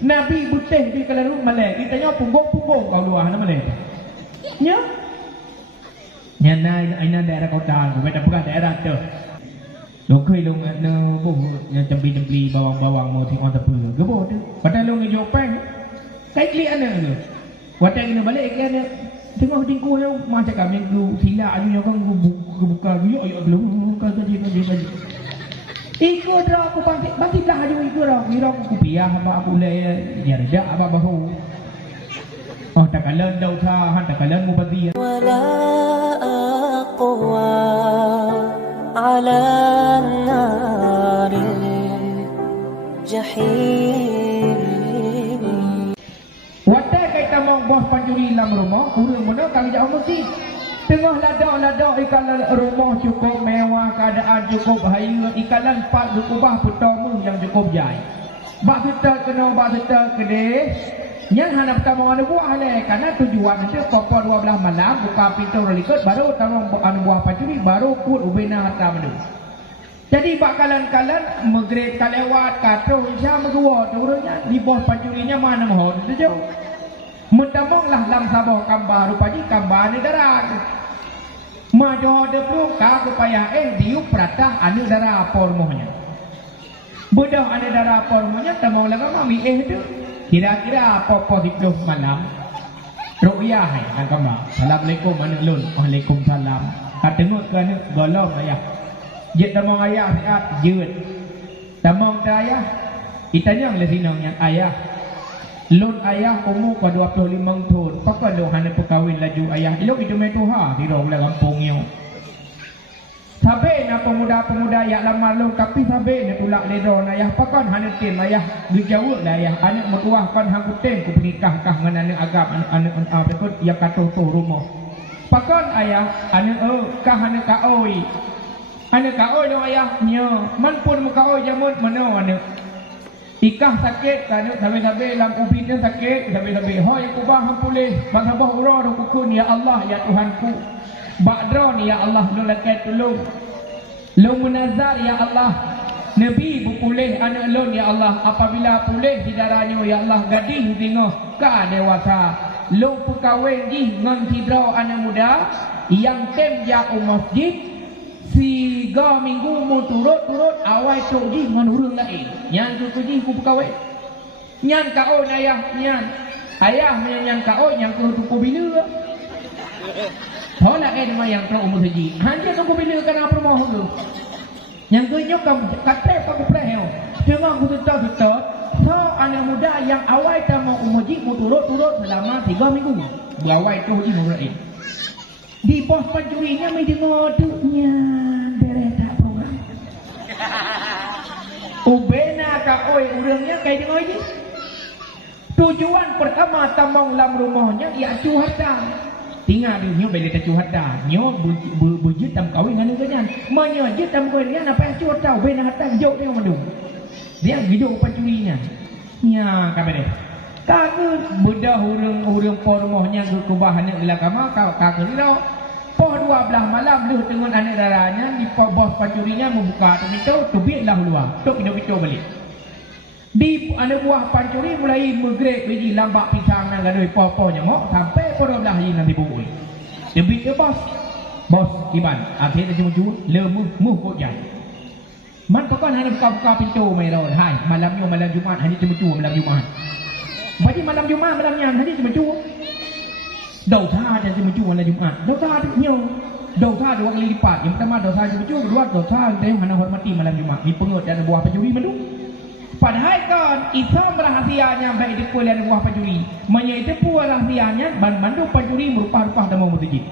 Nabi butih di kelaru Malay. Kita nyo punggung-punggung kau luar na Malay. Nya? Nya na daerah kota, bukan bukan daerah tu. Lo khơi lung no bu nya jembi-jembi bawang-bawang mau tengok tepu. Gebo tu. Padahal lo ngejopeng. Kai kli ana tu. Watai kena balik ke ana. Tengok tingku dia macam kami tu silap aja kan buka yo belum kan tadi. Ikut dah aku bangkit lah aja ikut dah. Kira aku piah apa aku le ya reda apa bahu. Oh tak kalan dau tha han tak kalan mubadi. Wala aqwa ala naril jahim. Watai kita mau bos panjuri dalam rumah, urang mana kang jauh masjid. Tengah ladak-ladak ikalan rumah cukup mewah, keadaan cukup bahaya, ikalan pak dukubah putamu yang cukup jai. Bak kita kena bak kita kedai. Yang hana pertama anu buah le, karena tujuan nanti pukul 12 malam buka pintu relikut baru tarung anu buah panjuri baru kut ubena harta menu. Jadi bakalan-kalan maghrib kalewat katro isya megua turunnya di bos panjurinya mana mohon tu jauh. Mentamonglah lam sabah kambar rupanya kambar negara. Majo de pluka kupaya diu pratah anu dara pormohnya. Bodoh anu dara pormohnya tamong lang mami tu. Kira-kira apa 10 malam. Ruqyah hai kambar. Assalamualaikum anu lun. Waalaikumsalam. Katengok ke anu golong ayah. Jet tamong ayah siat jeut. Tamong ta ayah. Itanyang le sinongnya ayah. Lun ayah umur ke 25 tahun. Pakon lo hana perkahwin laju ayah. Ilok itu metuha di rong la kampung yo. Sabe na pemuda-pemuda yang lamar lo tapi sabe na tulak ledon ayah. Pakon hana tin ayah dijawuk dah ayah. Anak mertuah kon hang kuten ku pernikah kah ngan anak agam anak betul yang katuh tu rumah. Pakon ayah anak kah hana ka oi. Anak ka oi lo ayah nyo. Man pun muka oi jamut mano anak. Ikah sakit kan sampai-sampai lam ubinnya sakit sampai-sampai hoi kubah hang pulih bang sabah urah ro kukun ya Allah ya Tuhanku ba'dron ya Allah lu lakat tolong lu munazar ya Allah nabi pulih anak lun ya Allah apabila pulih di darahnya ya Allah gading tengok ka dewasa lu perkahwin ji ngan tidro anak muda yang tem ja masjid 3 minggu mu turut-turut awai tok ji ngan urang lain. Yang tu ji ku perkawin. Nyan kao ayah nyan. Ayah nyan kao yang ku tu bila. Tolak nama yang pro umur haji. Hanya tu bila kana promo tu. Yang tu nyok katre pa ku preheo. Tengok ku tutot. So anak muda yang awai ta mau umur ji mu turut-turut selama 3 minggu. Awai tok ji ngan lain. Di bos panjurinya mai dengar tuknya beres tak program. Ubena ka oi urangnya kai dengar je. Tujuan pertama tamong lam rumahnya ia cuhata. Tinggal dia beli tak cuhata. Nyo bujut tam kawin nganu kanyan. Manyo je tam kawin apa yang cuhata ubena hata jauh dia mandu. Dia hidup panjurinya. Nya ka bere. Kakak budak hurung pormohnya kubahannya ilakama kakak ni poh 12 malam lu tengok anak darahnya di bos pancurinya membuka pintu tubitlah luar tok pintu balik di anak buah pancuri mulai maghrib biji lambak pisang nang gadoi poponya mau sampai pukul 12 hari nanti bukul debit ke bos iban akhirnya cuma cu lemu kok jam man pokon hanya buka pintu mai ron hai malam Jumaat hanya cuma malam Jumaat. Bagi malam Jumaat malam yang tadi cuma cuba. Dau tha dan cuma cuba malam Jumaat. Dau tha tu nyo. Dau tha 2 kali lipat. Yang pertama dau tha cuma cuba, kedua dau tha teh mana hormati malam Jumaat. Ni pengut dan buah penjuri madu. Padahal kan Islam rahasianya baik di kuliah buah penjuri. Manya itu buah rahasianya mandu penjuri merupa-rupa damau masjid.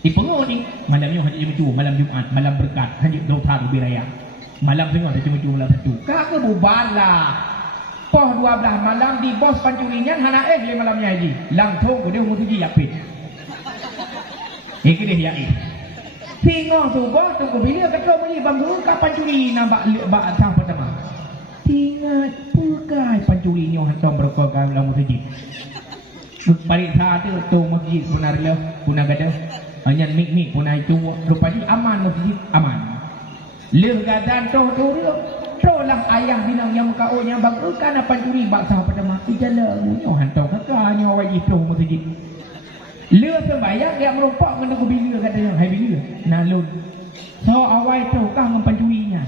Di pengut ni malam nyo hanya cuma cuba malam Jumaat, malam berkat hanya dau tha lebih raya. Malam tengok cuma cuba malam satu. Kakak bubarlah. Poh 12 malam di bos pancurinya hana le malamnya haji. Langsung ke dia umur tujuh yapit. Ini dia yakin. Tengok tu bos tunggu bila kata beli bangku ka pancuri nampak bak sang pertama. Tengok pukai pancurinya hantam berkah dalam masjid. Balik saat tu masjid punar le punah gada. Hanya mik punah itu rupanya aman masjid aman. Le gadan tu Trolah ayah binang yang kaunya baguskan apa curi baksa pada mati jala munyo hantau kakaknya wajib tu masjid. Lừa sembahyang dia merompak kena bila katanya hai bila nalun. So awai tu kah mempencurinya.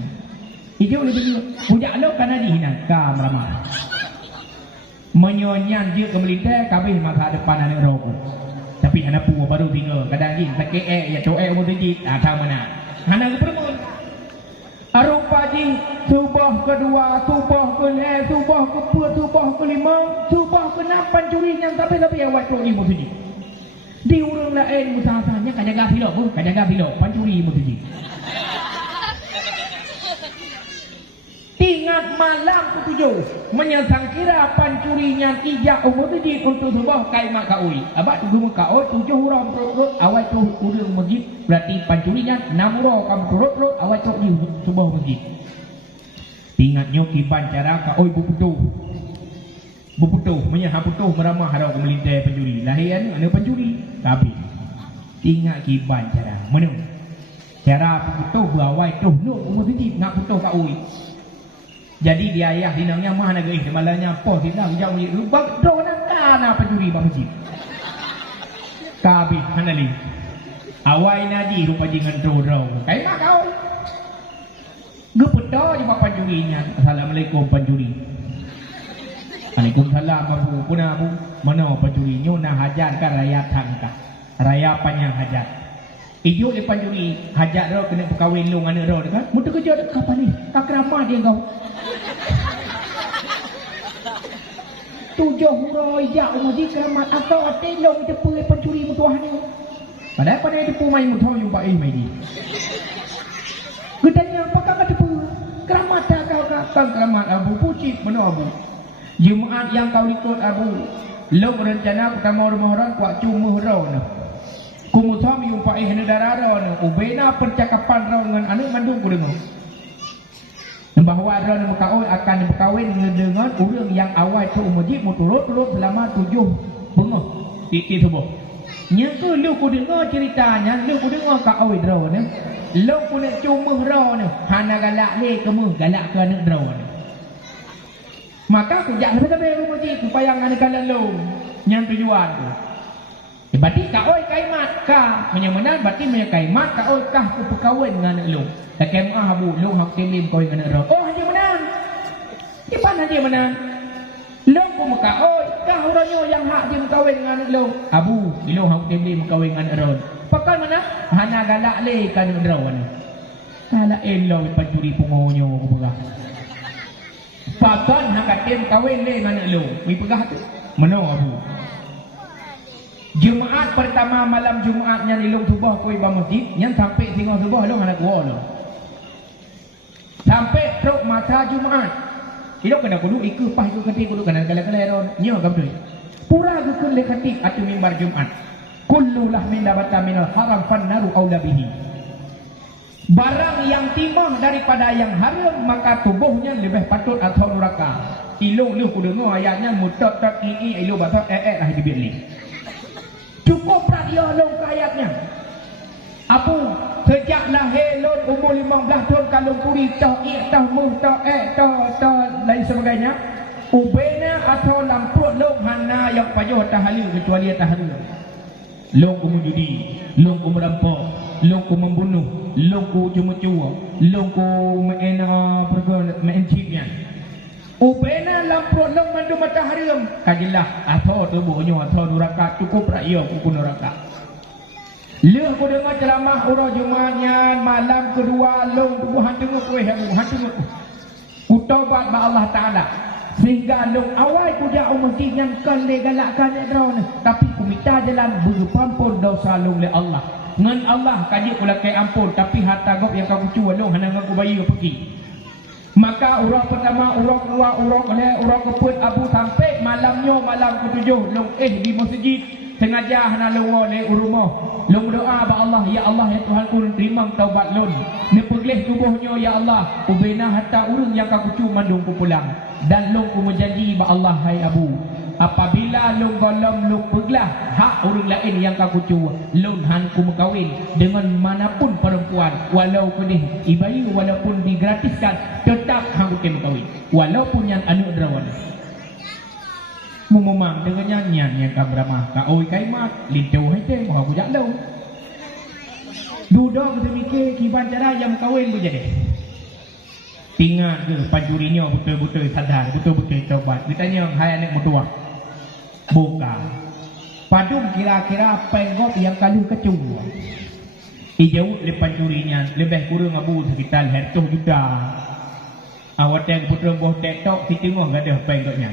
Itu lebih bila bujak lo kana dihina ka meramah. Menyonyan dia ke militer kabeh masa depan anak rokok. Tapi anak puak baru tinggal kadang ni sakit ya coek masjid tahu mana. Hana perempuan Arupa ji subah kedua, subah ke subah ke-4, subah ke-5, subah ke-6 pancuri yang tapi awak tu ni musiji. Di urang lain musahanya kan jaga pilok pun, kan jaga pilok pancuri musiji. Ingat malam ke-7 menyangkang kira pancurinya ijak masjid untuk sebuah kaimak kaui. Abad tu kaui 7 huruf perut awal tu urang masjid berarti pancurinya 6 huruf kamu perut awal tu di sebuah masjid. Ingatnya kiban cara kaui buputuh menyahap putuh meramah harau ke melintai pencuri. Lahian ada pencuri tapi ingat kiban cara mana cara buputuh berawal tu nuk masjid nak putuh kaui. Jadi dia ayah dinangnya mah nak gih malanya po sidang jauh ni rubak drona kana pencuri masjid. Kabi hanali. Awai naji rupa jingan drona. Kai mak kau. Gupedo je pencurinya. Assalamualaikum pencuri. Waalaikumsalam abu puna abu. Mana pencuri nyona hajat kan rakyat tangka. Raya panjang hajat. Ijo le pencuri hajat ro kena berkahwin long anak ro kan. Mutu kerja dak kapan ni? Tak keramah dia kau. 7 huruf ijak masjid keramat atau telong tepu pencuri mutuah ni. Padahal pada tepu mai mutuah you baik mai di. Gedanya apakah tepu? Keramat tak kau kan keramat abu pucik mana abu. Jumaat yang kau ikut abu. Lo rencana pertama rumah orang kuat cuma ro nah. Ku mutuah you baik negara ro nah. Ubena percakapan ro dengan anak mandung ku dengar. Bahawa ada yang berkahwin dengan orang yang awal tu masjid turut selama 7 bengah itu boh. Yang tu lu ku dengar ceritanya, lu ku dengar kahwin draw ni. Lu ku nak cuma draw ni, hana galak le ke mu, galak ke anak draw ni. Maka ku jak sampai rumah masjid supaya anak kalan lu yang tujuan tu. Berarti kahwin kaimat ka, menyamanan berarti menyakaimat kahwin kah ku berkahwin dengan anak lu. Tak kemah abu, lu hak tilim kau dengan roh. Oh, dia menang. Di mana dia menang? Lu ku mekawin, kah orangnya yang hak dia mekawin dengan lu. Abu, lu hak tilim mekawin dengan roh. Pakai mana? Hana galak le kan roh ni. Kala elo pencuri pungonyo ku pegah. Pakai hak tim kawin le dengan lu. Mi pegah tu. Mano abu. Jumaat pertama malam Jumaatnya ilung subah ku iba masjid, yang sampai singo subah lu anak gua lu. Sampai truk masa Jumaat. Ilok kena kudu ikut pas ikut ketik kudu kena kala-kala ron. Nyo kam tu. Pura gukun le ketik atu mimbar Jumaat. Kullu lahmin dabata minal haram fannaru aula bihi. Barang yang timah daripada yang haram maka tubuhnya lebih patut atau neraka. Ilung lu kudu dengar ayatnya mutab tak ilu bahasa lah hidup li. Cukup radio long ayatnya. Apa sejak lahir lon umur 15 tahun kalau puri tah tah mu tah lain sebagainya ubena atau lamput long hana yang pajoh tahalil kecuali tahalil long ku menjudi long ku merampok long ku membunuh long ku cuma-cuma long ku main chipnya ubena lamput long mandu matahari kajilah atau tubuhnya atau neraka cukup rakyat ku neraka. Leh ku dengar ceramah urang Jumaatnya malam kedua long Tuhan tengok kuih Tuhan tengok ku taubat ba Allah Taala sehingga long awal ku jauh masjid yang kan le galakkan drone tapi ku minta jalan berpampun dosa long le Allah ngan Allah kaji ku lakai ampun tapi harta gop yang kau cuba long hana ngaku bayi pergi maka urang pertama urang kedua urang le urang keput abu sampai malamnya malam ke-7 long di masjid sengaja hana long le rumah. Long doa ba Allah, ya Allah ya Tuhan ku terima taubat lon. Ne pegleh tubuhnya ya Allah, ubena hatta urang yang kaku cuma mandung ku pulang. Dan long ku menjanji ba Allah hai abu. apabila lu golom lu peglah hak orang lain yang kaku cua lun han ku mengkawin dengan manapun perempuan walaupun ibayu walaupun digratiskan tetap hang ku mengkawin walaupun yang anu derawan mumumang dengan nyanyian yang kamramah ka oi kai mat lincau hai te mau ku jak lau duduk semikir kiban cara yang kawin berjadi tinggal ke pancurinya betul-betul sadar betul-betul tobat ditanya hai anak mertua buka padum kira-kira penggop yang kalu kecua ijau le pancurinya lebih kurang abu sekitar 100 juta awak teng putra boh tek tok di tengah gadah penggopnya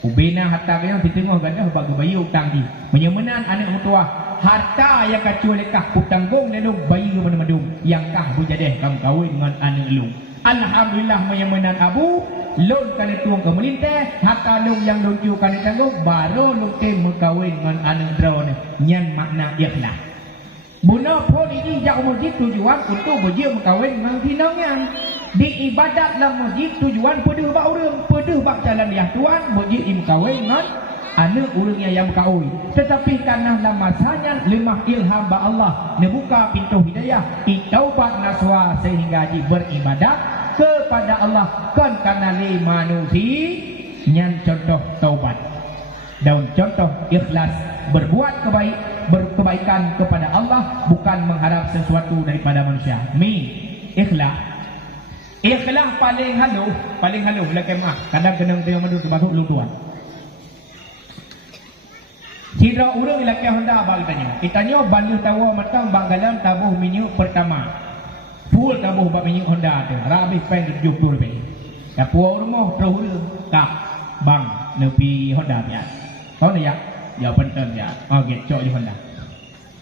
ubina harta yang di tengah gadah bagi bayi utang di menyemenan anak mertua harta yang kacau lekah putanggung lelung bayi ke mana madung yang kah berjadeh kamu kawin dengan anak elung alhamdulillah menyemenan abu lun kali tuang ke melinteh harta lung yang lucu kali tanggung baru lung tim berkawin dengan anak drone nyan makna ikhlas buna pun ini jak masjid tujuan untuk berjia berkawin dengan pinangnya di ibadat dalam masjid tujuan pedih bak orang pedih bak jalan yang tuan berjia berkawin dengan anak urangnya yang berkawin tetapi karena masanya lemah ilham ba Allah membuka pintu hidayah itaubat naswa sehingga beribadat kepada Allah kan karena li manusia nyan contoh taubat daun contoh ikhlas berbuat berkebaikan kepada Allah bukan mengharap sesuatu daripada manusia ikhlas paling halu belakang kadang kena tengok madu termasuk lu tuan Cira urang lelaki Honda bang kitanya banyu tawa matang banggalan tabuh minyak pertama full tabuh bak minyak Honda tu habis pen 70 lebih dah puau rumah terus tak bang nepi Honda ya tahu ni ya penting ya okey cok di Honda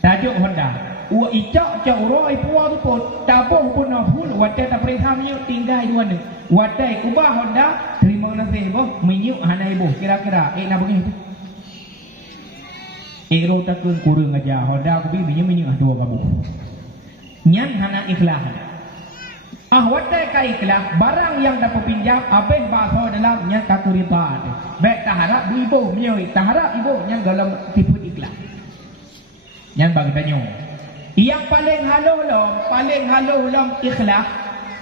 tajuk Honda uak icak cak uroi puau tu pun tabuh pun full watai tak perintah minyak tinggal dua ni watai ubah Honda terima kasih boh minyak hanai boh kira-kira nak begini Ero takun kurang aja Honda aku pergi minyak dua kamu nyan hana ikhlas watai ka ikhlas barang yang dapat pinjam abeh bahasa dalam nyan tak rita baik tak harap ibu minyak tak harap ibu nyan dalam tipu ikhlas nyan bagi tanya yang paling halu lam ikhlas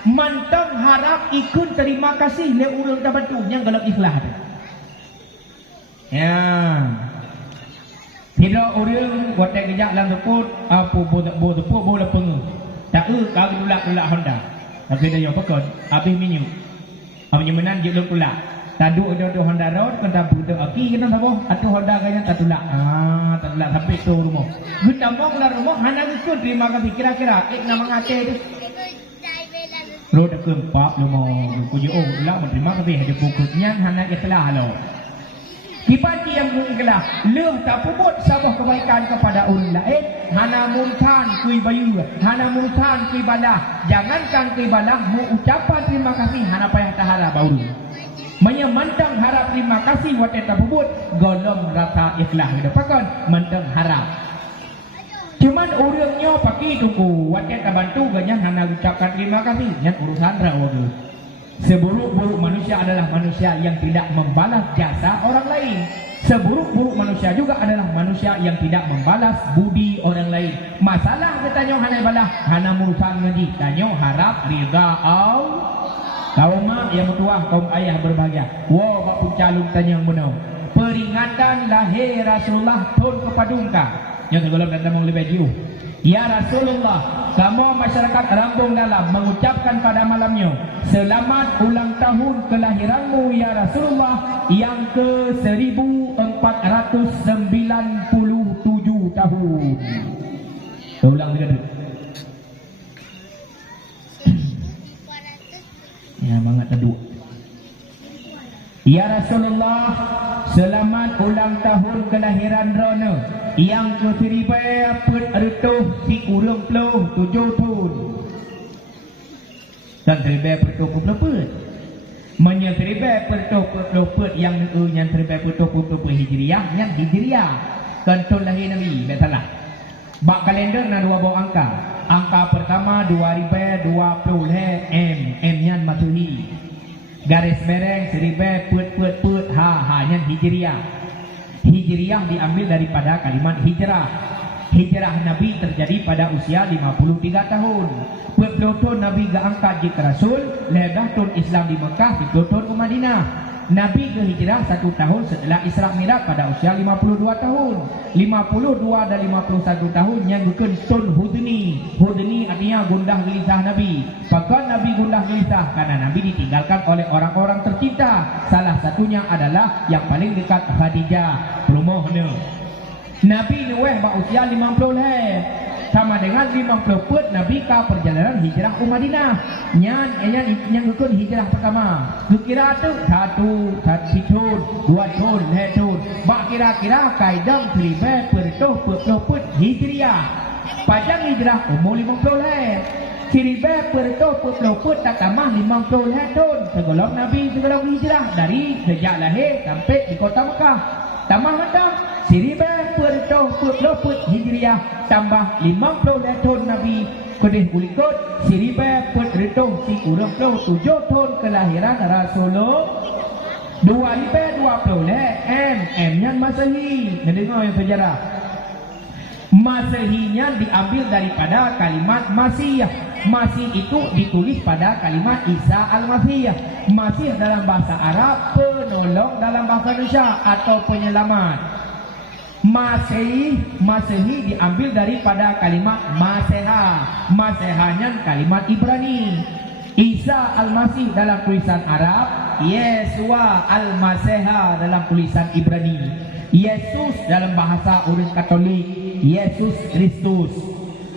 mantang harap ikut terima kasih le urang dapat tu nyan dalam ikhlas ya tidak orang watak kejak dalam teput apa boleh teput boleh pengu tak kau dulak Honda tapi dia pakon habis minyak menyemenan je dulak taduk ada Honda road kena budak aki kena sabo atau Honda kaya tak dulak tak dulak sampai tu rumah kita mau lah rumah hana ikut terima kasih kira-kira nak mengate tu road keempat rumah punya lah terima kasih ada pokoknya hana ikhlas lo Kipati yang mengikhlas leh tak puput sabah kebaikan kepada orang lain hana muntan kui bayu hana muntan kui balah jangankan kui balah mu ucapan terima kasih hana payah tahara bauru menyemantang harap terima kasih watai tak puput golong rasa ikhlas kita pakon mentang harap cuman orangnya pakai tunggu watai tak bantu ganyan hana ucapkan terima kasih yang urusan rawagu seburuk-buruk manusia adalah manusia yang tidak membalas jasa orang lain. Seburuk-buruk manusia juga adalah manusia yang tidak membalas budi orang lain. Masalah bertanya hanai balah, hana murusan ngaji. Tanya harap rida Allah. Kaum mak yang bertuah, kaum ayah berbahagia. Wah, bak puncalung tanya yang benar. Peringatan lahir Rasulullah tun kepadungka. Yang segala datang lebih jauh. Ya Rasulullah, kamu masyarakat Rambung Dalam mengucapkan pada malamnya selamat ulang tahun kelahiranmu ya Rasulullah yang ke 1497 tahun. Ulang lagi. Ya banget taduk. Ya Rasulullah, selamat ulang tahun kelahiran Rono yang ke-1400 si kurung peluh 7 tahun. Dan 1400 Menya 1400 yang yang 1400 Hijriah yang Hijriah kan tahun lahir Nabi tak salah. Bak kalender na dua bawa angka. Angka pertama 2020 M nya Matuhi. Garis mereng 1000 ha hanya hijriah. Hijriah diambil daripada kalimat hijrah. Hijrah Nabi terjadi pada usia 53 tahun. Pertutun Nabi angkat jadi Rasul, lepas tun Islam di Mekah, pertutun ke Madinah. Nabi ke hijrah 1 tahun setelah Isra Mi'raj pada usia 52 tahun. 52 dan 51 tahun yang bukan tun hudni. Hudni artinya gundah gelisah Nabi. Bahkan Nabi gundah gelisah karena Nabi ditinggalkan oleh orang-orang tercinta. Salah satunya adalah yang paling dekat Khadijah. Perumohnya Nabi nuweh usia 50 leh. Sama dengan 50 put Nabi ka perjalanan hijrah ke Madinah. Yang ikut hijrah pertama. Kira tu 1 tahun, 2 tahun, 3 tahun. Bak kira-kira kaidam 3 put hijriah. Panjang hijrah umur 50 leh. 3 put tak tambah 50 leh tahun. Segolong Nabi segolong hijrah dari sejak lahir sampai di kota Mekah. Tambah macam 1,000 put hijriah tambah 50 tahun Nabi kedih ulikut 1,000 si kurang 7 tahun kelahiran Rasulullah 2020 nya Masehi. Dengar yang sejarah. Masehinya diambil daripada kalimat Masih. Masih itu ditulis pada kalimat Isa Al-Masih. Masih dalam bahasa Arab penolong dalam bahasa Indonesia atau penyelamat. Masehi diambil daripada kalimat Maseha. Masehanya kalimat Ibrani. Isa Al-Masih dalam tulisan Arab, Yesua Al-Maseha dalam tulisan Ibrani. Yesus dalam bahasa orang Katolik, Yesus Kristus.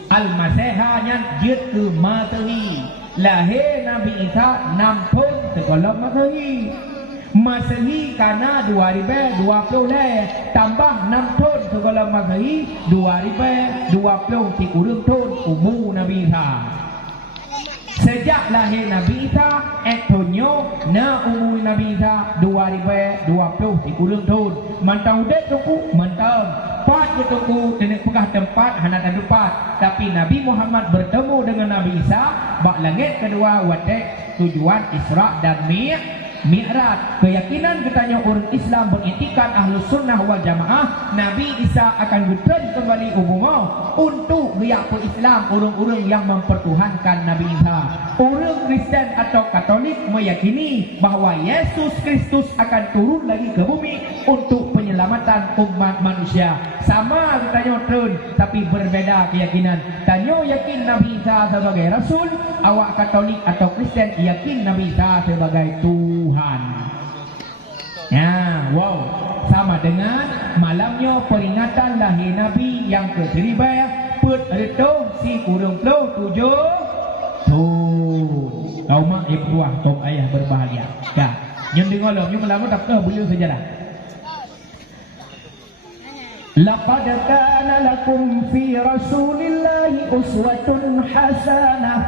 Al-Masehanya jid ke Masehi. Lahir Nabi Isa 6 tahun segolong Masehi. Masehi karena 2020 tambah 6 tahun segolong Masehi 2020 si kurang tahun umur Nabi Isa. Sejak lahir Nabi Isa, Antonio na umur Nabi Isa 2020 si kurang tahun. Mantau dek tuku, mantau. Pat ke tuku, nenek pegah tempat, hana dan tempat. Tapi Nabi Muhammad bertemu dengan Nabi Isa, bak langit kedua watek tujuan Isra dan Mi'raj. Keyakinan katanya orang Islam beriktikad Ahlus Sunnah wal Jamaah, Nabi Isa akan return kembali umumnya untuk meyakui Islam orang-orang yang mempertuhankan Nabi Isa. Orang Kristen atau Katolik meyakini bahawa Yesus Kristus akan turun lagi ke bumi untuk penyelamatan umat manusia. Sama katanya turun tapi berbeda keyakinan. Tanya yakin Nabi Isa sebagai Rasul, awak Katolik atau Kristen yakin Nabi Isa sebagai Tuhan. Ya, wow. Sama dengan malamnya peringatan lahir Nabi yang ke-1000 put retuh si kurang 7 kau mak ibu buah tom ayah berbahagia. Ya, yang dengar lo, yang lama tak tahu beliau sejarah. Laqad kana lakum fi Rasulillahi uswatun hasanah.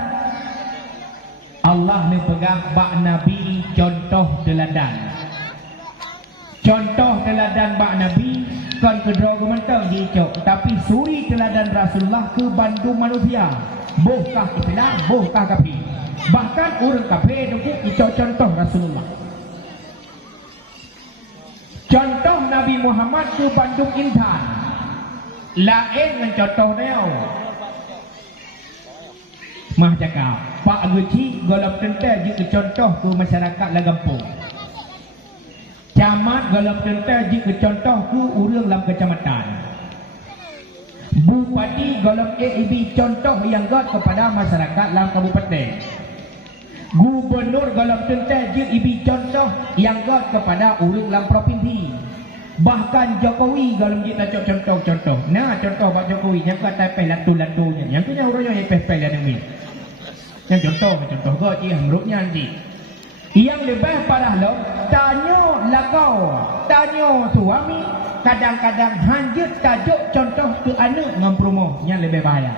Allah memegang bak Nabi contoh teladan. Contoh teladan bak Nabi kan kedua komentar dicok, tapi suri teladan Rasulullah ke bandu manusia. Bohkah Islam, bohkah kafir. Bahkan orang kafir itu contoh Rasulullah. Contoh Nabi Muhammad ke bandung insan. Lain dengan contoh dia. Mah cakap, Pak Guci golong tentang juga contoh ke masyarakat Lagampung. Camat golong tentang juga contoh ke orang dalam kecamatan. Bupati golong AIB contoh yang god kepada masyarakat dalam kabupaten. Gubernur golong tentang AIB contoh yang god kepada orang dalam provinsi. Bahkan Jokowi golong kita contoh-contoh. Nah, contoh Pak Jokowi yang kata pelatu-latunya. Yang punya orang yang pepel dan ini. Yang contoh god dia menurutnya nanti. Yang lebih parah lo, tanya lakau, tanya suami, kadang-kadang hanjut tajuk contoh ke anak dengan promo yang lebih bahaya.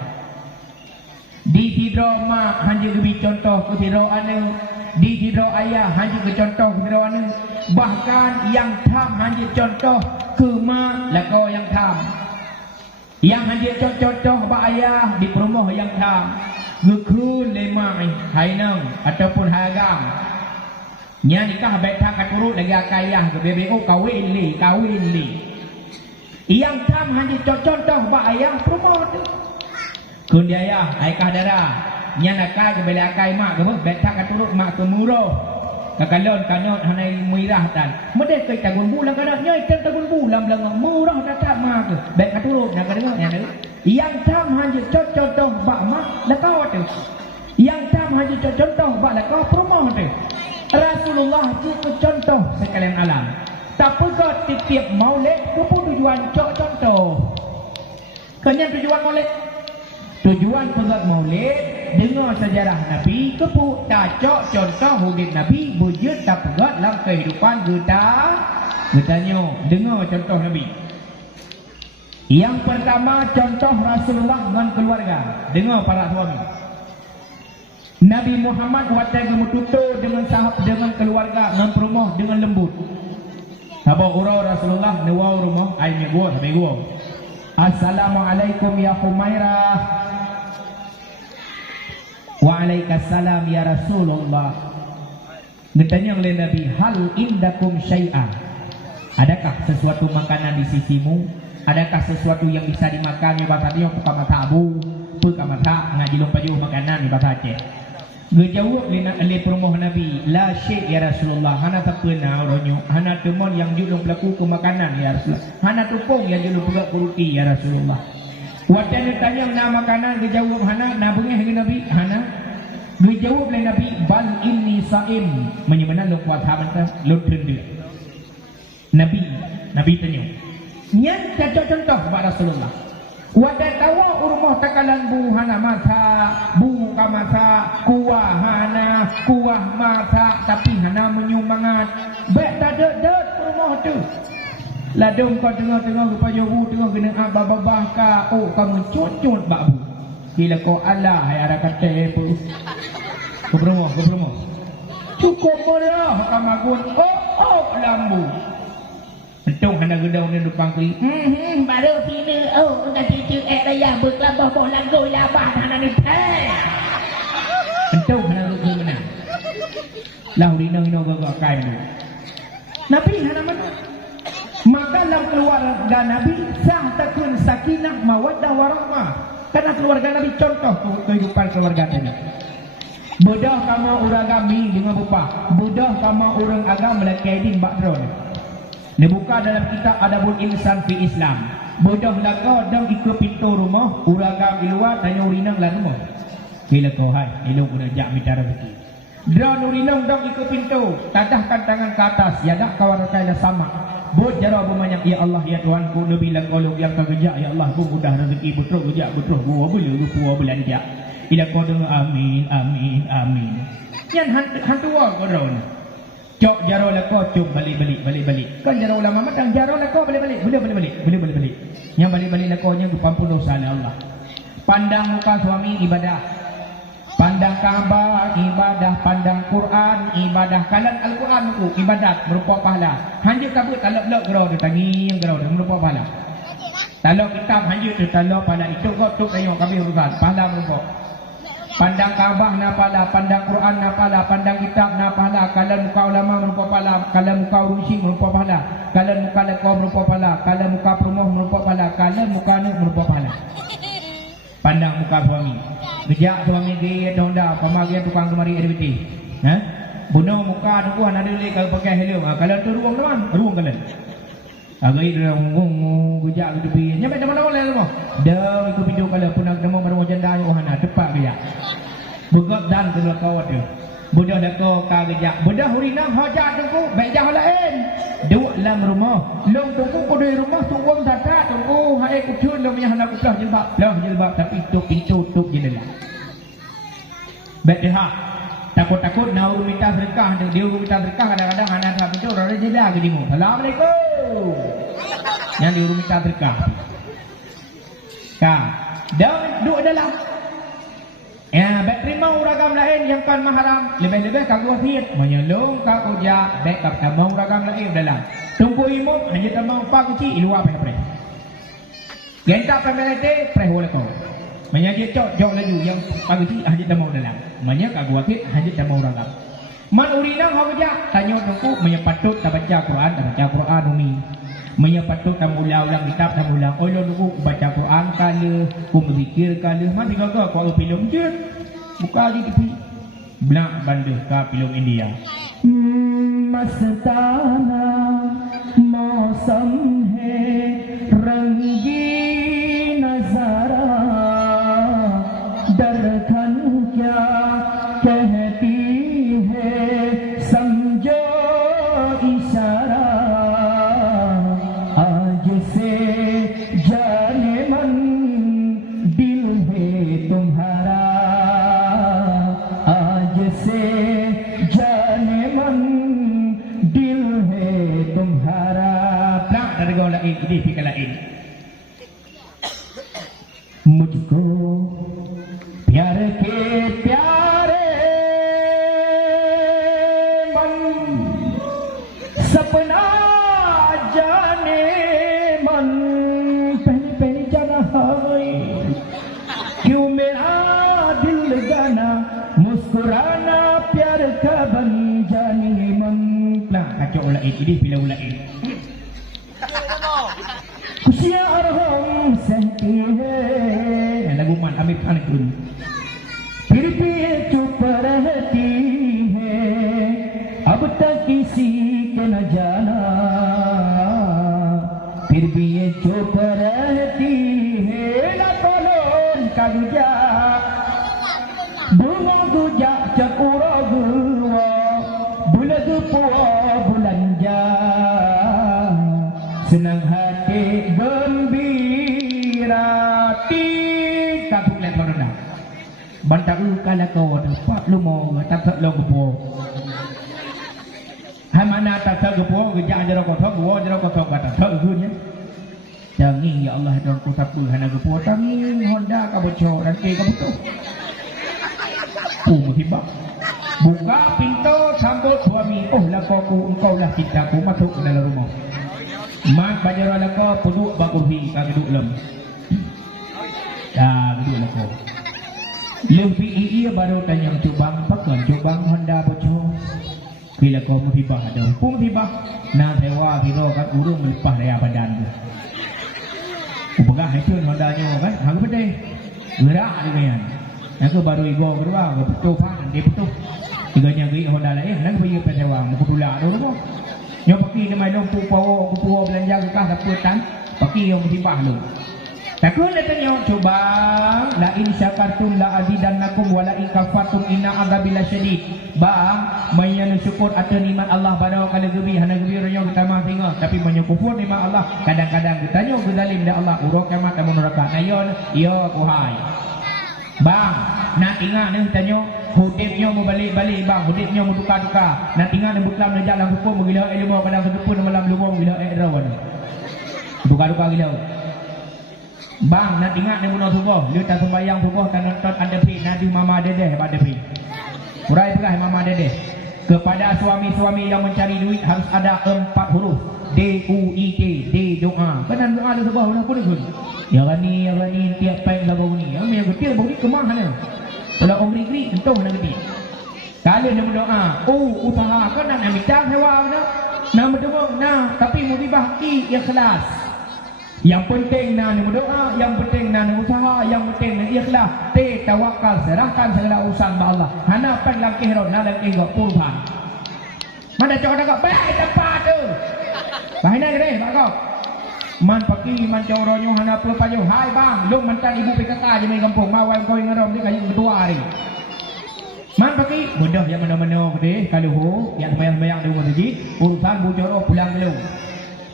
Di tidur mak hanjut lebih contoh ke tidur anak, di tidur ayah hanjut ke contoh ke tidur anak. Bahkan yang tham hanjut contoh ke mak lakau yang tham. Yang hanjut contoh bak ayah di promo yang tham. Ngekun lemai hainam ataupun hagam. Nya nikah baik tak katurut lagi akayah ke BBO kawin li. Yang tam hanya contoh ba ayah promote. Kun dia ayah aikah darah. Nya nakal ke bela akai mak ke baik tak katurut mak ke murah. Kakalon kanot hanai muirah tan. Mede ke tagun bulan kada nya tagun bulan belang murah datang mak ke. Baik katurut nak dengar nya. Yang tam hanya contoh ba mak lakau tu. Yang tam hanya contoh ba lakau promote. Rasulullah itu contoh sekalian alam. Tapi kau tiap maulid kupu tujuan contoh. Kenapa tujuan maulid? Tujuan penggat maulid dengar sejarah Nabi kupu tak contoh hidup Nabi wujud tak penggat dalam kehidupan kita. Bertanya dengar contoh Nabi. Yang pertama contoh Rasulullah dengan keluarga. Dengar para suami. Nabi Muhammad watai gemututo dengan sahab, dengan keluarga, dengan rumah, dengan lembut. Sabah urau Rasulullah nawau rumah, air gua, sampai gua. Assalamualaikum ya Humairah. Waalaikumsalam ya Rasulullah. Bertanya oleh Nabi, hal indakum syai'ah. Adakah sesuatu makanan di sisimu? Adakah sesuatu yang bisa dimakan di bahasa dia? Pertama tabu, pertama tak ngaji lompajuh makanan di bahasa Aceh. Gejawab oleh perumah Nabi, la syek ya Rasulullah. Hana tak pernah orangnya. Hana teman yang julung pelaku ke makanan ya Rasulullah. Hana tupung yang julung pegak kuruti ya Rasulullah. Waktu tanya nama makanan, gejawab hana. Nabungnya dengan Nabi, hana. Gejawab oleh Nabi, bal inni sa'im. Menyebana lu kuat habantan, lu tenda. Nabi tanya. Nyan contoh kepada Rasulullah. Wadah tawa urmah takalan buhana mata, buka mata, kuah hana, kuah mata, tapi hana menyumangat. Baik tak dek urmah tu. Ladung kau tengah-tengah kepada bu, tengah kena abah-babah ka, oh kamu cucut babu. Bila kau Allah, hai ada kata apa? Kau berumah. Cukup murah kamagun, oh lambu. Entung hendak gedau ni depan kali. Baru sini. Oh, enggak cucu raya berkelabah bolang go labah hana ni pay. Entung hendak gedau mana? Lau di nang gagak kai ni. Nabi hana mana? Maka dalam keluarga Nabi sah takun sakinah mawaddah warahmah. Karena keluarga Nabi contoh kehidupan keluarga Nabi. Bodoh kamu orang agami dengan bapa. Bodoh kamu orang agama melakaidin bakdron. Dia buka dalam kitab Adabul Insan fi Islam. Bodoh lah kau dang ikut pintu rumah, uragam di luar tanya urinang lah rumah. Bila kau hai, elok guna jak minta rezeki. Dran urinang dang ikut pintu, tadahkan tangan ke atas, ya dak kawan rakai dah sama. Bot jawab banyak, ya Allah ya Tuhanku, lebih lah kau yang kau kerja, ya Allah ku mudah rezeki betul kerja betul gua boleh jak. Bila kau dengar amin. Yan hantu kau drone. Cok jaro lah kau cok balik. Kan jaro ulama matang jaro lah kau balik. Boleh. Yang balik lah kau yang pampun dosa oleh Allah. Pandang muka suami ibadah. Pandang Kaabah ibadah, pandang Quran ibadah. Kalan Al-Quran itu ibadat berupa pahala. Hanya kabut talak-lak gerau tu tangi yang gerau tu berupa pahala. Talak kitab hanya tu talak pahala itu kau tu tengok kami urusan pahala berupa. Pandang Kaabah na pahala, pandang Quran na pahala, pandang kitab na pahala, kalan muka ulama merupa pahala, kalan muka urusi merupa pahala, kalan muka lekau merupa pahala, kalan muka perumah merupa pahala, kalan muka anak merupa pahala. Pandang muka suami. Kejak suami dia dah pemagi tukang kemari RBT. Bunuh muka tu kan ada lagi kalau pakai helm. Kalau tu ruang teman, ruang kalan. Agai dia gujak tu pi. Nyampe mana boleh semua. Dah ikut video kalau pun nak demo baru janda yo hana tepat gaya. Begot dan kedua kawat tu. Budak dak ko ka gejak. Budak hurinang hajat tunggu baik jah lain. Dua dalam rumah. Long tunggu ko di rumah tunggu zakat tunggu hai kucun long yang hendak kuplah jilbab tapi tutup pintu tutup jendela. Baik dah. Takut-takut nak urus minta sedekah, dia urus minta sedekah kadang-kadang anak tak pintu orang dia ke demo. Assalamualaikum. Yang dia urus minta sedekah. Dan duduk dalam. Ya, baik terima uragam lain yang kan mahram, lebih-lebih kagak wasiat. Menyelong ka uja, baik ka tambah uragam lain dalam. Tunggu imam hanya tambah apa kecil luar apa. Gentak pemelete prehol kau. Menyaji cok laju yang pagi hanya tambah dalam. Banyak kagak wasiat hanya tambah uragam. Man urinang hau kerja tanya aku menyepatut tak baca Quran umi. Menyepatut tak ulang kitab tak ulang. Oh aku baca Quran kala, aku berzikir kala. Man tiga aku film je. Buka di tepi. Belak bandar ka film India. Mastana मौसम है रंगी नजारा दरखन क्या कहती है समझो इशारा आज से जाने मन दिल है तुम्हारा आज से जाने मन दिल है तुम्हारा plan dari gaul lain ini fikir lain मुझको प्यार के प्यारे मन सपना जाने मन पहले पहले जाना है क्यों मेरा दिल लगाना मुस्कुराना प्यार का बन जाने मन lah kacau lain ini film lain खुशियाँ और हम सहती है lagu Man Amir Khan itu फिर भी ये चुप रहती है अब तक किसी के न जाना फिर भी ये चुप रहती है ना tolong kaguja bunga guja cakura gua bulan puwa bulanja senang hati gembira tak boleh corona bantak lu kala kau dapat lu mau tak tak lu kepo hai mana tak tak kepo kerja jero kau thok gua jero kau thok kata thok gurnya jangan ya Allah don ku tak pu hana kepo tangin Honda ka bocor dan ke ka betul musibah buka pintu sambut suami oh lah kau engkau lah cintaku masuk ke dalam rumah mak bajar ala kau puduk bakurhi ka geduk lem dah geduk lah kau lebih iya baru tanya cubang pakai cubang Honda bocor bila kau musibah ada pun musibah na sewa hero kat urung melepas daya badan tu upagah itu Honda nya kan harga pedai gerak dengan aku baru ibu kedua aku betul faham dia betul tiganya gigi Honda lain nak pergi pesewa mau pula tu tu nyo pergi di main pu pawo belanja ke kah daputan pergi yang musibah lu takun datanya coba la in syakartum la azidannakum wa la in kafartum inna adzabil syadid bang mayanu syukur atas nikmat Allah pada kala gebi hana gebi ronyo kita mah tengok tapi menyukupur nikmat Allah kadang-kadang ditanya ke zalim dah Allah urang kiamat dan neraka nayon ya ku hai bang nak ingat ni tanya hudibnya mau balik-balik bang hudibnya mau tukar-tukar nak ingat ni butlam dia jalan hukum gila ilmu kadang sedepun malam lumong gila rawan tukar-tukar gila bang nak ingat ni bunuh subuh dia tak sembahyang subuh tak nonton ada pi nadi mama dedeh pada pi urai pelah mama dedeh kepada suami-suami yang mencari duit harus ada 4 huruf D-U-I-T D doa kan doa ada sebuah mana pun itu ya gani tiap peng lagu ni yang kecil bau ni kemah mana kalau orang negeri entah nak gede kalau dia berdoa usaha kan nak minta sewa nak berdoa nah tapi musibah ikhlas yang penting nak berdoa yang penting nak usaha yang penting nak ikhlas tawakal serahkan segala urusan kepada Allah hana peng laki hero nak laki gak pulpan mana cakap nak baik tempat tu bahina gede pak kau man pagi man coronya hana pelapaju hai bang lu mantan ibu PKK di main kampung mawai kau yang ngerom dia kayu kedua hari man pagi mudah yang mana-mana gede kalau ho yang bayang-bayang di rumah masjid urusan bujoro pulang dulu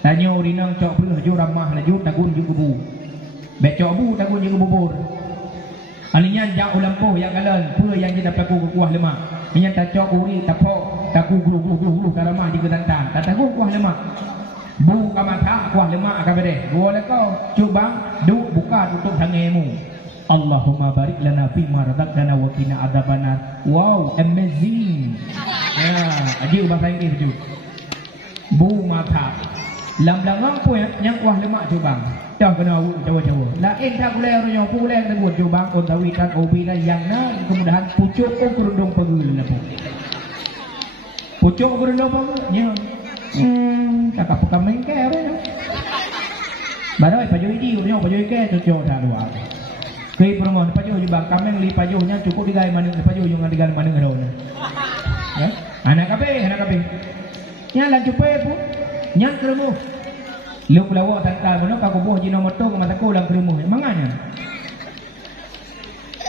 tanya urinang cok puluh ju ramah laju tagun ju kebu becok bu tagun ju bubur aninya jak ulampo yang galan pula yang kita pelaku kuah lemak ini tak cok uri tapok taku gulu karamah di ketantan tak tahu kuah lemak bu kamata kuah lemak akan berde gua lekau cubang du buka tutup hangemu Allahumma barik lana fi ma razaqtana wa qina adzabannar wow amazing ya aji bahasa Inggeris tu bu mata lam langang pun yang kuah lemak cubang dah kena cawa-cawa lain tak boleh orang pu boleh sebut cubang on tawi tak obi lah yang na kemudahan pucuk kerudung pegul na po Pucuk gerundong apa nya. Kakak pekan mengke apa ya. Baru paju idi nya paju ke cocok dah dua. Kei permohon paju juga kameng li pajunya cukup digai mana paju yang digai mana ngadona. Ya. Anak kape. Nya lan cupe pu. Nya keremu. Lu lawa tangkal mana ka kubuh jino moto ke mataku lang keremu. Manganya.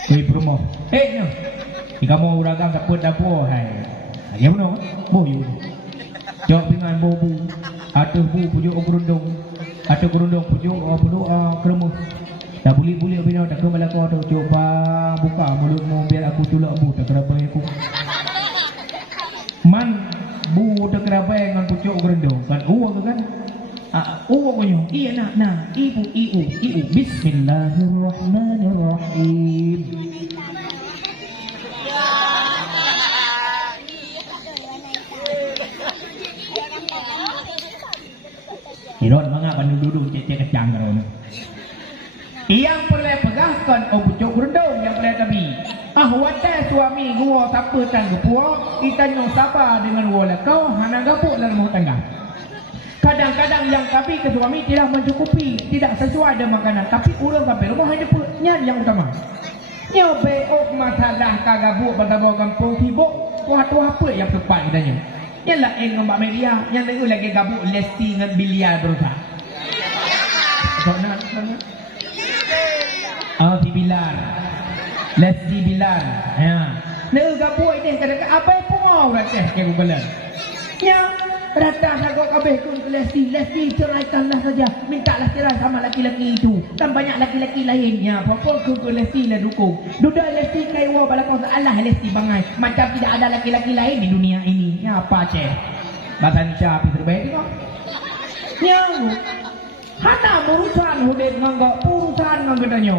Kei permohon. Nya. Jika mau uragam dapur dapur hai. Ya benar. Boyu. Jok dengan bobu. Atuh bu pujuk gerundong. Atuh gerundong pujuk keremu. Tak boleh bina tak kembali kau tu coba buka mulutmu biar aku tulak bu tak kerabai aku. Man bu tak kerabai dengan pucuk gerendong kan uang kan? Uang punya. Iya nak ibu. Bismillahirrahmanirrahim. Irot mengapa duduk cek kecang kalau yang boleh pegahkan pucuk gerendong yang boleh tabi. Wadah suami gua siapa tan gua kita nyong sabar dengan wala kau hana gapuk dalam rumah tangga. Kadang-kadang yang tabi ke suami tidak mencukupi, tidak sesuai dengan makanan, tapi ulang kape rumah hanya punya yang utama. Nyobe masalah kagabuk bertabur kampung sibuk, waktu apa yang tepat kitanya? Yalah ngambak media, yang lagi gabuk lesti dengan biliar berusaha. Si Bilal. Lesti Bilal. Ya. Nega boy ni kadang apa pun mau ratah ke Google. Ya, ratah harga kabeh kun ke Lesti. Lesti ceraikanlah saja. Mintalah cerai sama laki-laki itu. Kan banyak laki-laki lain. Ya, apa ke Lesti lah dukung. Duda Lesti kaiwa balakon Allah Lesti bangai. Macam tidak ada laki-laki lain di dunia ini. Ya, apa ceh? Bahasa Indonesia api terbaik tengok. Ya. Hana urusan Hudayb nganggap urusan nganggapnya.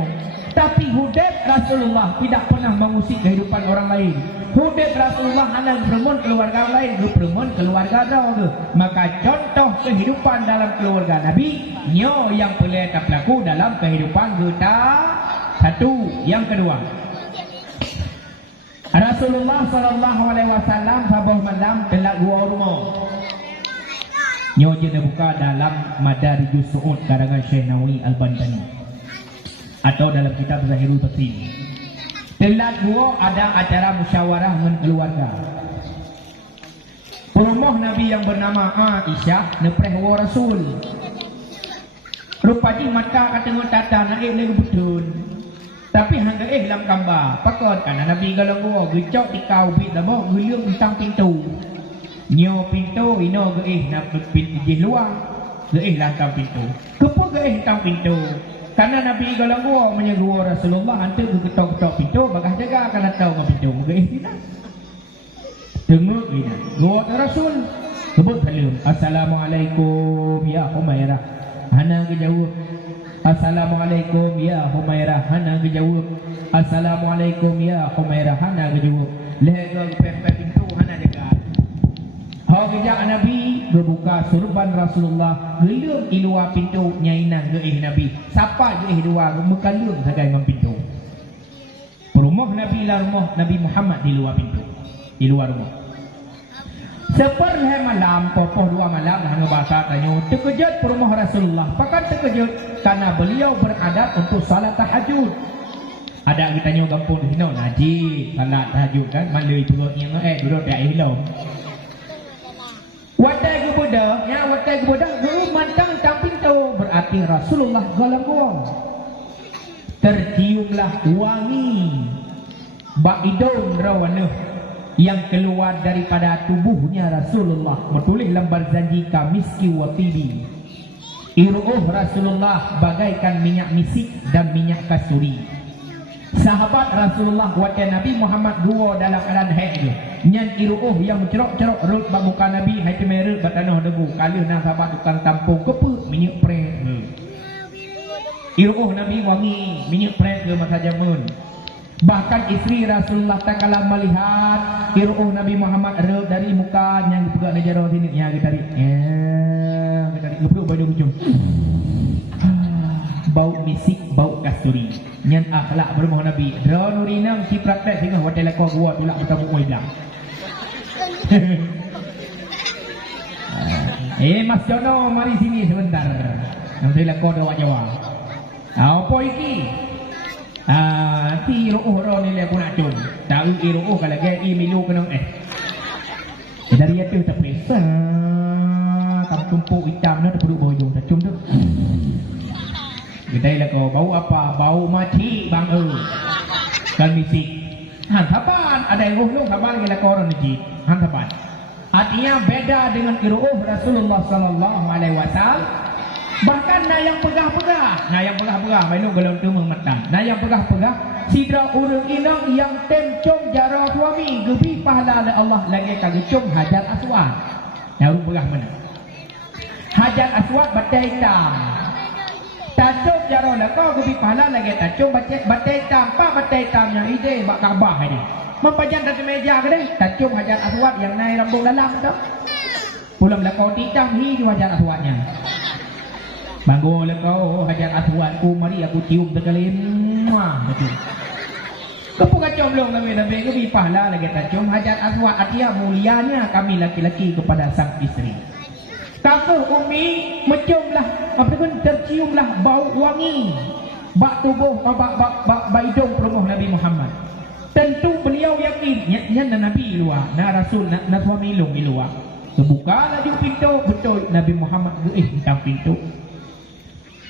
Tapi Hudayb Rasulullah tidak pernah mengusik kehidupan orang lain. Hudayb Rasulullah hanya bermun keluarga lain, bermun keluarga dah. Maka contoh kehidupan dalam keluarga Nabi, nyo yang boleh berlaku dalam kehidupan kita. Satu, yang kedua. Rasulullah sallallahu alaihi wasallam sabah malam telah dua rumah. Nyo je buka dalam Madarijus Su'ud karangan Syekh Nawawi Al-Bantani atau dalam kitab Zahirul Batin. Telah dua ada acara musyawarah dengan keluarga. Rumah Nabi yang bernama Aisyah nepreh wa Rasul. Rupanya mata kata tata naik ni betul. Tapi hangga dalam gambar pakot kan Nabi galang gua gecok tikau bit dah gulung tentang pintu. Nyo pintu ino nak pintu luar langkang pintu kepo tang pintu karena Nabi galang gua menyeru Rasulullah hantu ketok-ketok pintu bagah jaga akan tahu ke pintu tidak tengok ini gua Rasul sebut salam assalamualaikum ya Humairah hana kejauh assalamualaikum ya Humairah hana kejauh assalamualaikum ya Humairah hana kejauh lehgang peh pintu hana jaga. Kejap Nabi berbuka surban Rasulullah gelung di luar pintu nyainan Nabi siapa geih luar mekalung sagai dengan pintu rumah Nabi lah rumah Nabi Muhammad di luar pintu di luar rumah seperhe malam popoh dua malam dah ngebahasa tanya terkejut rumah Rasulullah pakan terkejut karena beliau beradab untuk salat tahajud. Ada kita tanya gampun hino najib salat tahajud kan malui perutnya duduk tak hilom. Watai kebudak, ya watai kebudak guru mantang tang pintu berarti Rasulullah galang gua. Terciumlah wangi baidun rawanah yang keluar daripada tubuhnya Rasulullah. Bertulis lembar janji kamiski wa tibi. Iruh Rasulullah bagaikan minyak misik dan minyak kasturi. Sahabat Rasulullah watai Nabi Muhammad dua dalam keadaan haid. Nyan iruh yang mencerok-cerok rut bak muka Nabi hai temerut batanah debu kalih nang sahabat tukang tampung kepe minyak prek. Iruh Nabi wangi minyak prek ke masa jamun. Bahkan isteri Rasulullah tak kala melihat iruh Nabi Muhammad rut dari muka yang dipegak najaro sini ya kita tarik. Kita tarik lepuk baju hujung. Bau misik, bau kasturi. Nyan akhlak berumah Nabi. Dra nurinam si praktek sehingga hotel aku gua tulak bertamu oi bilang. Mas Jono mari sini sebentar. Nanti lah kau dah jawab. Apa iki? Ti ruuh ro ni le aku nak cun. Tahu ruuh kalau ke milu kena dari itu tak pesa. Tak tumpuk hitam dah perlu boyo tak cum tu. Kedai lah kau bau apa? Bau mati bang kan misi. Hantaban ada yang ruh hantaban kita kau orang ni. Hantaban. Artinya beda dengan ruuh Rasulullah sallallahu alaihi wasallam. Bahkan na yang pegah-pegah, mainu galon tu memetang. Na yang pegah-pegah, sidra urang inang yang tencom jara suami, gebi pahala oleh Allah lagi kagak cum Hajar Aswad. Yang pegah mana? Hajar Aswad batai hitam. Tacum jara lah kau gebi pahala lagi tacum batai hitam, pak batai hitamnya ide bak Kaabah ini. Mempajan dari meja ke deh, tacum Hajar Aswad yang naik rambung dalam tu. Pulang lah kau hitam hi Hajar Aswadnya. Banggo le kau Hajar Aswad ku mari aku cium sekali. Muah betul. Kau kacom long nabi ke bi pahala lagi cium Hajar Aswad artinya mulianya kami laki-laki kepada sang isteri. Kakak Umi menciumlah apa pun terciumlah bau wangi bak tubuh bak hidung perumahan Nabi Muhammad. Tentu beliau yakin nya Nabi luar, na Rasul na suami long luar. Terbuka laju pintu betul Nabi Muhammad tentang pintu.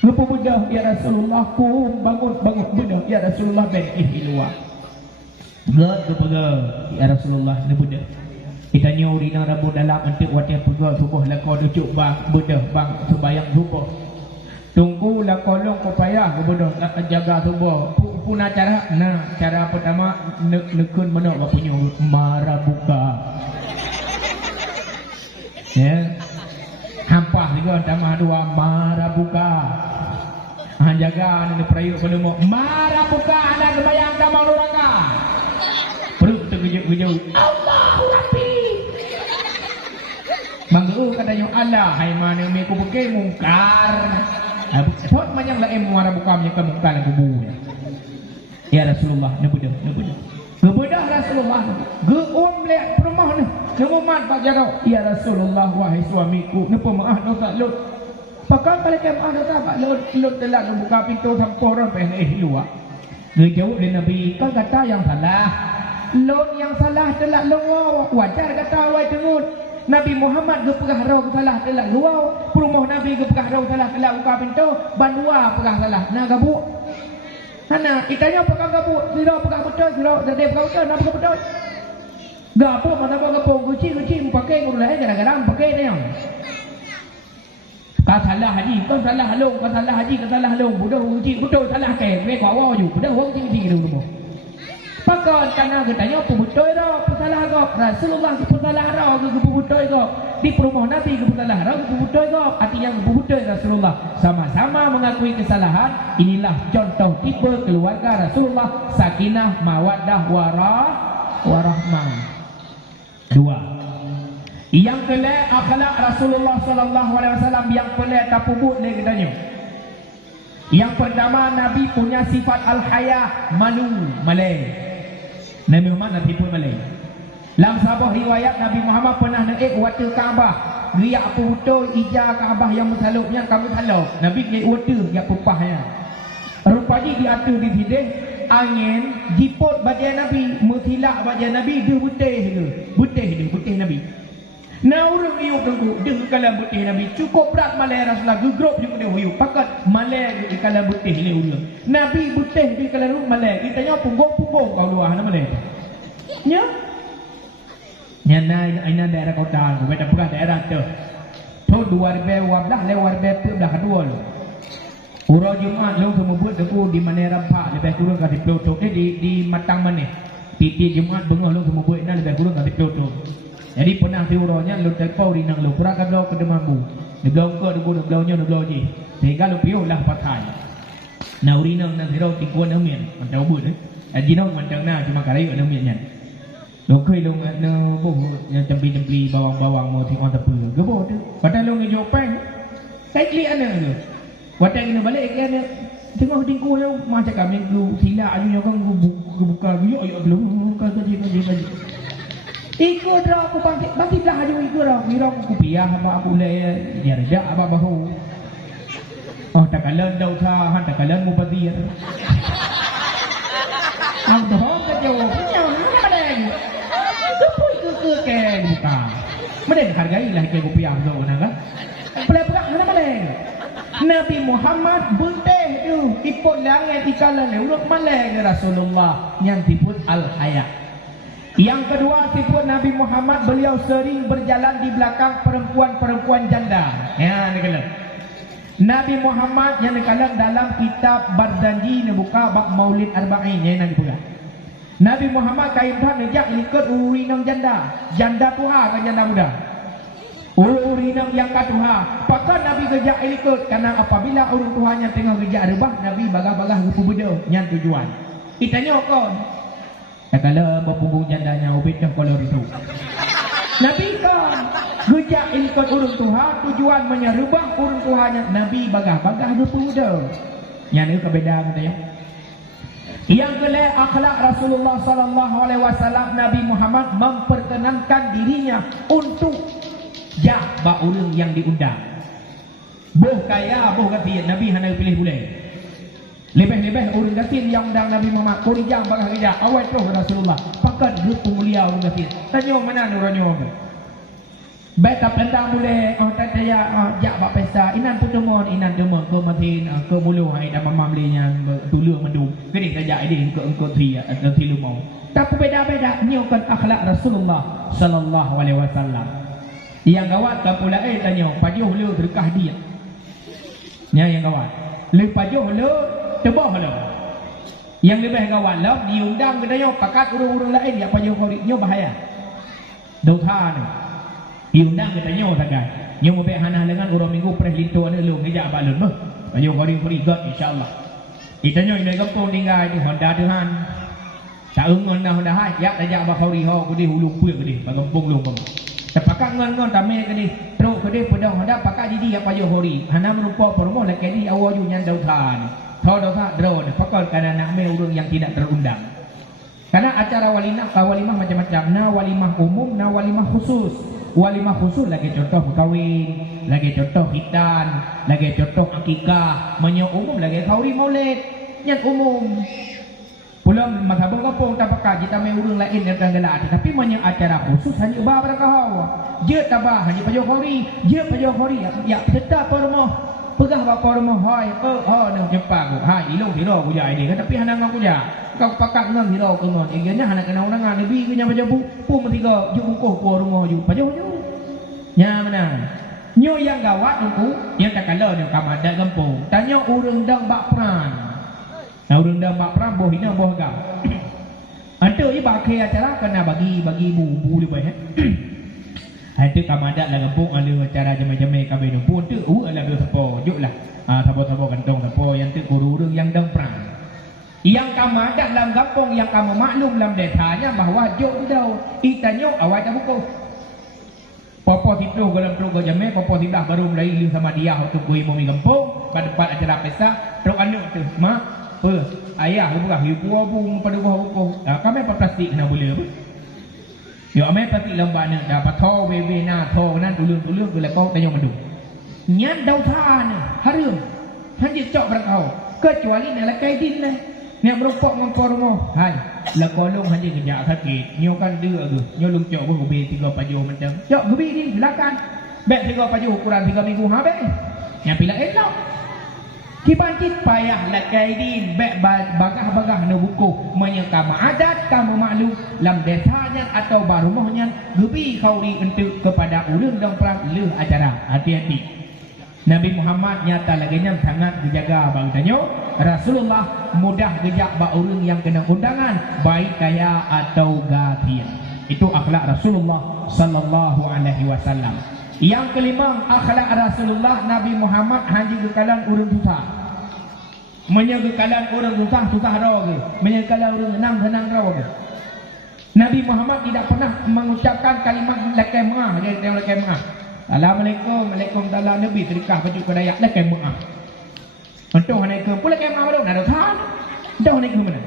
Lupa budak ya Rasulullah ku bangun budak ya Rasulullah ben luar. Gad kepada ya Rasulullah ni budak. Kita nyuri nang rabu dalam antik wadah pega subuh la kau duduk bang budak bang sembayang subuh. Tunggu la kolong kau payah budak jaga subuh. Pun acara cara pertama nekun mana apa punya marah buka. Ya. Hampah juga tambah dua marah buka. Jaga ni perayuk belum marah buka dan bayang damang neraka. Perut tergejut-gejut. Allahu Rabbi. Manggu katanya Allah hai mana me ku buke mungkar. Pot macam la marah buka nya ke mungkar kubu. Ya Rasulullah nebudah. Kebedah Rasulullah. Geum lek rumah ni. Kemumat pak jaro. Ya Rasulullah wahai suamiku, napa maaf no tak lut. Pakak kalau kem ada tak pak lut telah buka pintu sampur orang pengen luar. Ngejauh dari Nabi, kau kata yang salah. Lut yang salah telah luar. Wajar kata wai tengut. Nabi Muhammad ke pegah rau salah telah luar. Perumah Nabi ke pegah rau salah telah buka pintu. Bandua pegah salah. Nak gabuk. Hana, itanya pegah gabuk. Sira pegah betul, sira jadi pegah betul, nak pegah betul. Gapuk mata gapuk guci pakai ngulai kadang-kadang pakai dia. Kau salah haji, kau salah halung, budak uji, betul salah ke, mereka awal ju, budak uji dulu semua. Pakar karena katanya betul dah, salah kau. Rasulullah salah dah, betul kau. Di perumahan Nabi salah dah, betul kau. Artinya betul Rasulullah sama-sama mengakui kesalahan. Inilah contoh tipe keluarga Rasulullah, sakinah, mawaddah, warahmah. Dua. Yang kelak akhlak Rasulullah sallallahu alaihi wasallam yang pelik tak pubut dia katanya. Yang pertama Nabi punya sifat al-haya, malu, malai. Nabi Muhammad Nabi pun malai. Dalam sebuah riwayat Nabi Muhammad pernah naik wata Kaabah. Riak putu ija Kaabah yang musaluknya kami saluk. Nabi naik wata yang pupahnya. Rupanya diatur di sini angin jiput badan Nabi, mutilak badan Nabi dia putih Nabi. Nah orang iup dengku, dia kalau putih Nabi cukup berat malai Rasulullah gegrup juga dia huyup. Pakat malai kalau putih ni orang. Nabi putih di kalau malai. Kita nya punggung kau luar na malai. Nya. Nya aina daerah kota, beda pula daerah tu. Tu 2012 lewat 2013 kedua lu. Urang Jumaat lu semua buat aku di mana rampak lebih kurang kat di Pluto di Matang mana. Di Jumaat bengah lu semua buat lebih kurang kat di Pluto. Jadi pernah tiuranya lu telpau di nang lu kurang kat ke demambu. Di belau ke di belau je. Sehingga lu piuh lah patai. Nah urinang nang hero ti kuan amien macam ubut jinong macam na cuma karayu amien nya. Lu kai lu na boh yang tempi bawang-bawang mau ti on tepu. Gebo tu. Padahal lu ngejo peng. Sai kli ana tu. Wadah kena balik kan tengok dingku yang macam kami lu sila ajunya kan buka yo belum kaji. Ikut dah aku bangkitlah aja ikut dah. Mira aku piah apa aku le ya reda apa bahu. Oh tak kalan dah usaha, tak kalan mu padir. Ang doh ka jawab punya mana lagi. Apa itu ke buka. Mending hargailah ke rupiah tu kan. Pelak-pelak mana lagi. Nabi Muhammad bunteh tu ikut langit ikalan le urut malai Rasulullah yang disebut al-hayat. Yang kedua sifat Nabi Muhammad, beliau sering berjalan di belakang perempuan-perempuan janda. Ya, dikala. Nabi Muhammad yang dikala dalam kitab Barzanji ni buka bab Maulid Arba'in yang nak pula. Nabi Muhammad kain dah ngejak ikut urinang janda. Janda tuha ke janda muda. Urinang yang katuha. Pakar Nabi gejak ikut karena apabila urung tuhannya tengah gejak rebah, Nabi bagah-bagah rupu beda yang tujuan. Itanya kon. Tak kala berpunggung jandanya ubit dah kolor itu. Nabi kan gejak ikut urung tuha tujuan menyerubah urung tuhanya. Nabi bagah-bagah rupu beda. Yang ni kerbedaan katanya. Yang kedua akhlak Rasulullah sallallahu alaihi wasallam, Nabi Muhammad memperkenankan dirinya untuk jabak orang yang diundang. Boh kaya, boh gatin, Nabi hanya pilih boleh. Lebih-lebih orang gatin yang undang Nabi Muhammad, kurijang bakal kerja, awal terus Rasulullah. Pakat grup mulia orang gatin. Tanya mana nuranya apa? Baik tak pendang boleh, tak saya jabak pesta, inan putumon, inan demon, ke matin, ke mulu, dan mamamlinya, tulur mendung. Kini saja ini ke engkau tilu mau. Tapi beda-beda, nyokan akhlak Rasulullah sallallahu alaihi wasallam. Yang gawat tak pula tanya, pajuh lu terkah dia. Yang gawat. Lu pajuh lu tebah lu. Yang lebih gawat lah diundang ke tanya pakat urang-urang lain yang pajuh koriknya bahaya. Dosa ni. Diundang ke tanya sagan. Yang mau behana dengan urang minggu pres lintu ada lu ngejak balun bah. Pajuh korik got insya-Allah. Ditanya ini kampung tinggal di Honda Tuhan. Tak ungon dah Honda hai ya tajak bakori ho ku di hulu puy ku di kampung lu bang. Terpakat ngon-ngon tamai ke ni teruk ke dia pedang hendak pakat didi apa je hori hana merupa perumoh laki ni awal ju nyan dautan thau dautan drone pakal kana nak mai urang yang tidak terundang karena acara walimah macam-macam na walimah umum na walimah khusus. Walimah khusus lagi contoh kahwin, lagi contoh hitan, lagi contoh akikah, menyo umum lagi khauri maulid yang umum. Pulang mazhab kampung tak pakai kita mai urang lain yang gelak tapi banyak acara khusus hanya bah pada kau. Je tabah hanya pajuh khori, je pajuh khori ya tetap apa rumah. Pegah bapa rumah hai nak jepang hai ilung hiro ku ja ini tapi hana ngaku ja. Kau pakat nang hiro ku ngon iganya hana kena undangan lebih ke nya pajuh pu metiga ju bukuh pu rumah ju pajuh ju. Nya mana? Nyo yang gawat tu yang tak kala ni kamada kampung. Tanya urang dang bak peran. Urang dah mak praboh hina boh gam. Ada iba ke acara kena bagi bu le bae. Ada kamadat lah kampung ada acara jamai-jamai kabeh tu pun tu ala be sepo juklah. Sabo-sabo kantong sepo yang tu urang yang dang perang. Yang kamadat dalam kampung yang kamu maklum dalam desanya bahawa juk tu dah itanyo awak tak buku. Popo situ dalam keluarga jamai popo sidah baru mulai liu sama dia untuk goi momi kampung pada depan acara pesta teruk anu tu mak apa? Ayah lu bukan hiu pun pada buah. Kami apa plastik nak boleh apa? Yo ame plastik lembar nak dapat thau bebe na thau nan tulung boleh kau tanya madu. Nyan dau than harum. Hanya cok berkau. Kecuali nak lakai din lah. Nak merupok ngempor rumah. Hai, la kolong hanya kejak sakit. Nyo kan dia ke. Nyo lung cok buh be 3 pajuh macam. Cok gebi ni belakang. Bek 3 pajuh ukuran 3 minggu habis. Yang pila elok. Kibancit payah lakai din bek bagah-bagah no buku menyekam adat kamu maklum lam desanya atau barumahnya gebi khauri untuk kepada urang dang perang leh acara hati-hati. Nabi Muhammad nyata laginya sangat dijaga bang tanyo Rasulullah mudah gejak ba urang yang kena undangan baik kaya atau gatin. Itu akhlak Rasulullah sallallahu alaihi wasallam. Yang kelima akhlak Rasulullah Nabi Muhammad hanya kekalan urang susah. Menyegekalan orang susah raw ke. Menyegekalan orang senang raw ke. Nabi Muhammad tidak pernah mengucapkan kalimat lakai maaf. Dia kata lakai maaf. Assalamualaikum, waalaikumsalam Nabi sedekah baju kedayak lakai maaf. Untuk hanya ke pula lakai maaf tu nak tahan. Dah hanya ke mana?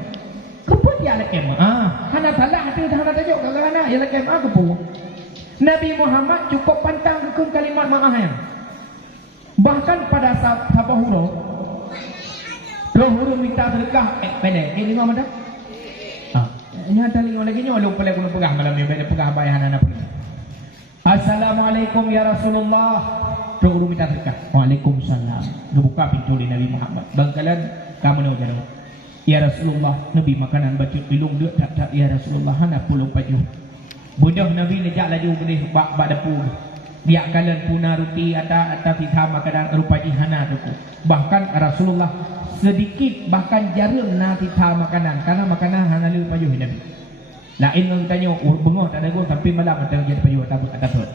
Keput ya lekem. Hana salah tu hana tajuk hana ya lekem aku pun. Nabi Muhammad cukup pantang ke kalimat maaf. Bahkan pada saat sabah huruf huruf minta sedekah pendek. Ini lima dah. Ini ada lima lagi ni lupa lagi guna pegah malam ni pegah bayar anak pergi. Assalamualaikum ya Rasulullah. Huruf minta sedekah. Waalaikumsalam. Buka pintu di Nabi Muhammad. Bangkalan kamu nak jawab. Ya Rasulullah, Nabi makanan baju ilung dia tak ya Rasulullah hana pulung baju. Budak Nabi lejak laju boleh bak dapur. Dia kalian puna roti atau kita makanan rupa jihana tu. Bahkan Rasulullah sedikit bahkan jarang na kita makanan karena makanan hana lu payuh Nabi. Lain orang tanya bengok tak ada gol sampai malam ada jadi payuh takut takut.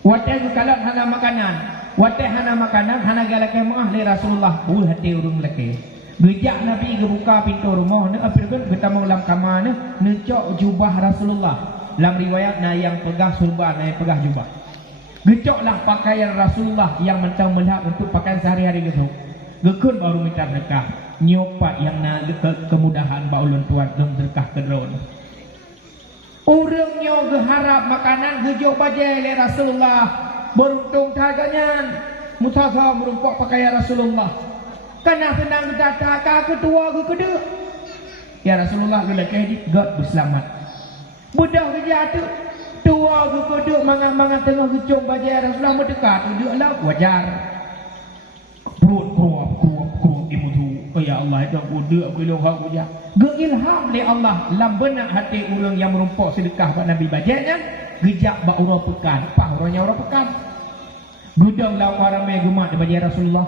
Watai kalau hana makanan, watai hana makanan hana galak maah le Rasulullah ul hati urung leke. Gejak Nabi ke buka pintu rumah ni apa kan kita mau dalam kamar ni necok jubah Rasulullah. Dalam riwayat na yang pegah surban na yang pegah jubah. Gecoklah pakaian Rasulullah yang mentang melihat untuk pakaian sehari-hari gitu. Gekun baru minta berkah. Nyopat yang nak kemudahan baulun tuan dong berkah kedron. Urangnya geharap makanan gejok bajai le Rasulullah. Beruntung taganyan. Musasa merumpok pakaian Rasulullah. Karena senang kita tak ketua ke kedua. Ya Rasulullah gula kehidup God berselamat. Budak kerja tu. Tua ke kedua mangan-mangan tengah kecom bajai Rasulullah mendekat tu dia lah wajar. Perut kuap ibu tu. Oh ya Allah itu aku dia aku ilham aku je. Geilham le Allah lam benak hati orang yang merumpok sedekah pada Nabi bajainya gejak bak orang pekan. Apa orangnya orang pekan? Gudang lawa ramai gemak di bajai Rasulullah.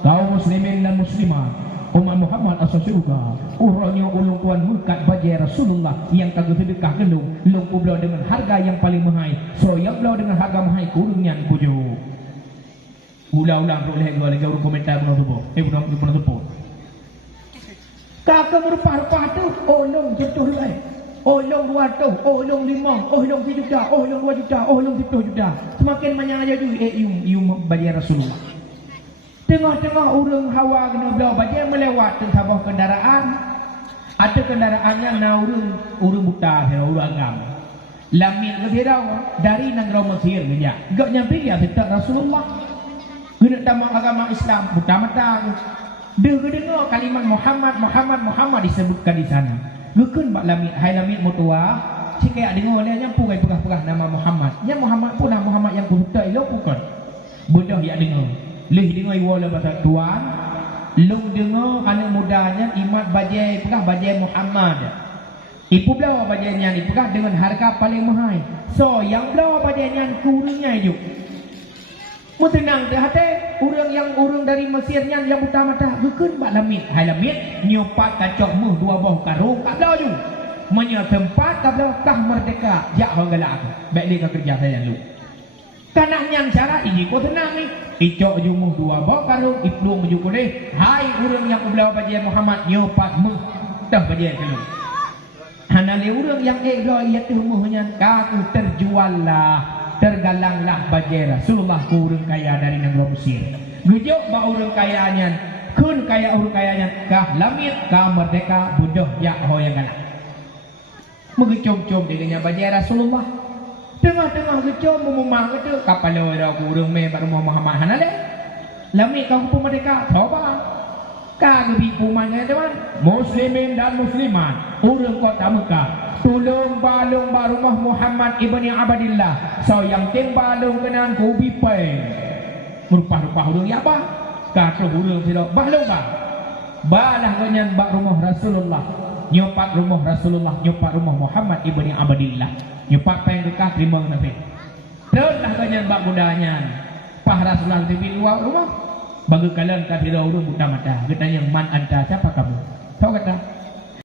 Kaum muslimin dan muslimah umat Muhammad asal surga. Orangnya ulung tuan murkat bajai Rasulullah yang kagak sedekah gelung belau dengan harga yang paling mahal. So yang belau dengan harga mahal kurungnya kuju. Ulang-ulang boleh gua lagi urut komentar benar tu. Benar tu. Kakak merupa-rupa tu olong jatuh lai. Olong 200, olong 5, olong 3 juta, olong 2 juta, olong 10 juta. Semakin banyak aja tu ium bajai Rasulullah. Tengah-tengah orang hawa kena belau bajai melewat ke sebuah kendaraan. Ada kendaraannya na urang buta orang agam. Lamit ke dirau dari negara Mesir dia. Gak nyampe dia tetap Rasulullah. Guna tamak agama Islam buta mata. Dia dengar kalimat Muhammad disebutkan di sana. Gekun bak lamit, hai lamit mutua. Cik kayak dengar dia nyampu kai pegah-pegah nama Muhammad. Yang Muhammad pun nama Muhammad yang kuhuta ilo bukan. Bodoh ya dengar. Leh dengar iwala bahasa tuan. Long dengar anak mudanya imat bajai pegah bajai Muhammad. Ipu belau bajainya ni pegah dengan harga paling mahal. So yang belau bajainya kurungnya hidup. Mu tenang dah hati urang dari Mesirnya yang utama dah gekun bak lamit. Hai lamit nyopat kacok muh 2 buah karung kat belau ju. Menyo tempat kat belau kah merdeka. Jak orang galak. Baik dia ke kerja saya lu. Kanaknya cara ini kau tenang ni. Icok jumuh 2 buah karung iplung menuju kulih. Hai urang yang belau bajai Muhammad nyopat muh dah bajai kelu. Hanale urang yang belau ia tu muhnya kaku terjual lah. Tergalanglah bajai Rasulullah ku urang kaya dari negara Mesir. Gejok ba urang kayanya kun kaya urang kayanya kah lamit kah merdeka bodoh ya hoyang galak. Megecom-com dengan bajai Rasulullah. Tengah-tengah gecom memang itu kapal orang urang me baru Muhammad hanale. Lamit kau pun merdeka coba. Kah gebi pumanya teman muslimin dan muslimat urang kota Mekah. Tolong balung rumah Muhammad ibni Abdillah. So yang ting balung kenan ku bipeng. Rupa-rupa hurung ya apa? Kata hurung tidak balung ba. Balah kenyan bak rumah Rasulullah. Nyopat rumah Rasulullah, nyopat rumah Muhammad ibni Abdillah. Nyopat peng dekat terima Nabi. Terlah kenyan bak budanya. Pah Rasulullah di luar rumah. Bagi kalian kafir urung buta mata. Kita yang man anta siapa kamu?